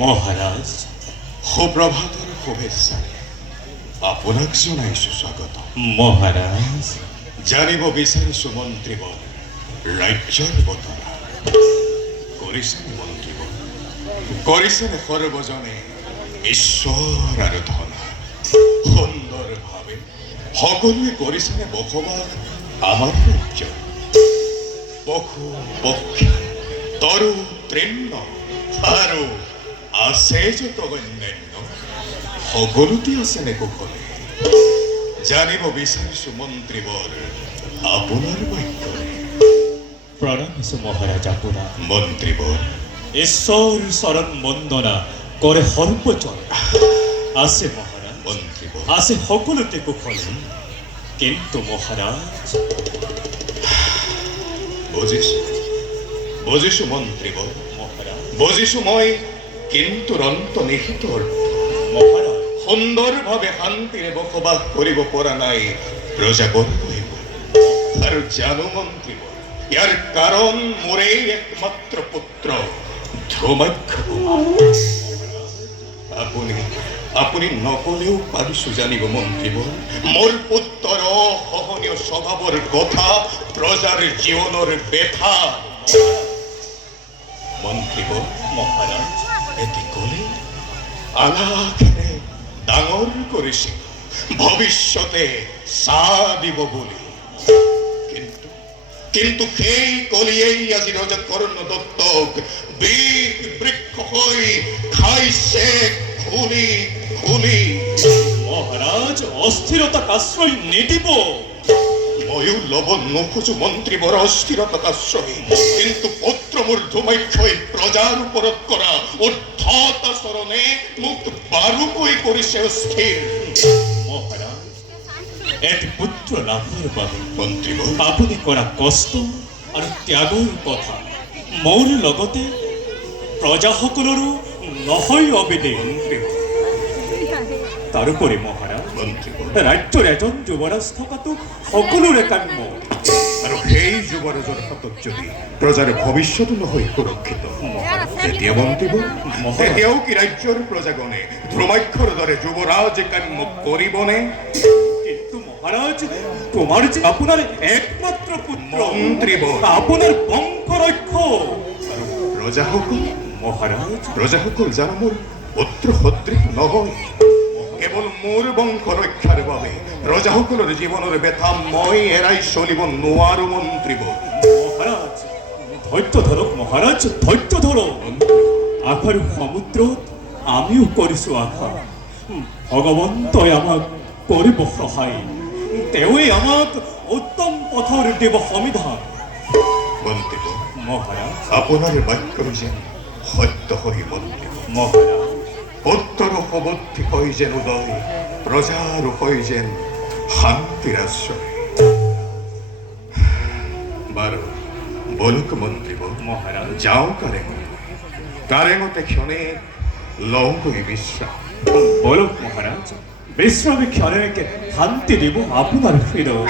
মহারাজ সুপ্রভাতৰ শুভেচ্ছা আপোনাক জনাইছো স্বাগত। মহারাজ জানিব বিচাৰিছো মন্ত্ৰীবৰ ৰাজ্যৰ বতৰা কৰিছেনে মন্ত্ৰীবৰ, কৰিছেনে সৰ্বজনে ঈশ্বৰ আৰু ধনা সুন্দৰভাৱে সকলোৱে কৰিছেনে বসবাস আমাৰ ৰাজ্যত। পশু পক্ষী তৰু তৃণ আৰু আছে যত অন্যান্য সকলোতে আছেনে কুশলে জানিব বিচাৰিছো মন্ত্ৰীবৰ আপোনাৰ বাক্যৰে। প্ৰণাম মহারাজ আপোনাৰ। মন্ত্ৰীবৰ ঈশ্বৰ চৰণ বন্দনা কৰে সৰ্বজন আছে মহারাজ, মন্ত্ৰীবৰ আছে সকলোতে কুশলে। কিন্তু মহারাজ বুজিছো মন্ত্ৰীবৰ, মহারাজ বুজিছো মই কিন্তু অন্তৰ্নিহিত মহারাজ সুন্দৰভাৱে শান্তিৰে বসবাস কৰিব পৰা নাই প্ৰজাবৰ্গ আৰু জানো মন্ত্ৰীবৰ ইয়াৰ কাৰণ মোৰেই একমাত্ৰ পুত্ৰ ধ্ৰুমাক্ষ কুমাৰ। আপুনি নকলেও পাৰিছো জানিব মন্ত্ৰীবৰ মোৰ পুত্ৰৰ অসহনীয় স্বভাৱৰ কথা প্ৰজাৰ জীৱনৰ বেথা। মন্ত্ৰীবৰ মহারাজ এটি কলে আলাখেৰে ডাঙৰ কৰিছে ভৱিষ্যতে চাহ দিব বুলি, কিন্তু সেই কলিয়েই আজি ৰজা কৰ্ণ দত্তক বিষ বৃক্ষ হৈ খাইছে খুলি খুলি। মহারাজ অস্থিৰতাক আশ্ৰয় নিদিব। ময়ো ল'ব নোখোজো মন্ত্ৰীবৰ অস্থিৰতাক আশ্ৰয়, কিন্তু পুত্ৰ মোৰ ধ্ৰুমাক্ষই প্ৰজাৰ ওপৰত কৰা উদ্ধতাচৰণে মোক বাৰুকৈ কৰিছে অস্থিৰ। মহারাজ এটি পুত্ৰ লাভৰ বাবে মন্ত্ৰীবৰ আপুনি কৰা কষ্ট আৰু ত্যাগৰ কথা মোৰ লগতে প্ৰজাসকলৰো নহয় অবিদিন। তাৰোপৰি মহাৰাজ মন্ত্ৰীবৰ ৰাজ্যৰ এজন যুৱৰাজ থকাটো সকলোৰে কাম্য। আৰু সেই যুৱৰাজৰ হাতত যদি প্ৰজাৰ ভৱিষ্যতো নহয় সুৰক্ষিত তেতিয়া মন্ত্ৰীবৰ তেতিয়াও কি ৰাজ্যৰ প্ৰজাগণে ধ্ৰুমাক্ষৰ দৰে যুৱৰাজ কাম্য কৰিবনে? কিন্তু মহাৰাজ তোমাৰ যে আপোনাৰ একমাত্ৰ পুত্ৰ মন্ত্ৰীবৰ আপোনাৰ বংশ ৰক্ষক আৰু প্ৰজাসকল মহাৰাজ প্ৰজাসকল জানো মোৰ পুত্ৰ সদৃশ নহয়, কেৱল কেবল মোৰ বংশ ৰক্ষাৰ বাবে ৰজাসকলৰ জীৱনৰ ব্যথা মই এৰাই চলিব নোৱাৰো মন্ত্ৰীব। মহারাজ ধৈর্য ধরক মহারাজ, ধৈর্য ধরক। আখার সমুদ্র আমিও করিছো আশা, ভগৱন্তই আমাক কৰিব সহায়, তেওঁই আমাক উত্তম পথৰ দিব সমিধান। মন্ত্ৰীব, মহারাজ আপোনাৰ বাক্য যেন সত্য হৈ মন্ত্ৰীব। মহারাজ উত্তৰ সুবুদ্ধি হৈ যেন উদয়, প্ৰজাৰ হৈ যেন শান্তিৰ আশ্ৰয়। বাৰু বলক মন্ত্ৰীব, মহারাজ যাওঁ কাৰেঙতে ক্ষণে লওঁগৈ বিশ্ৰাম। বলক মহারাজ, বিশ্রামে ক্ষণেকে শান্তি দিব আপনার হৃদয়।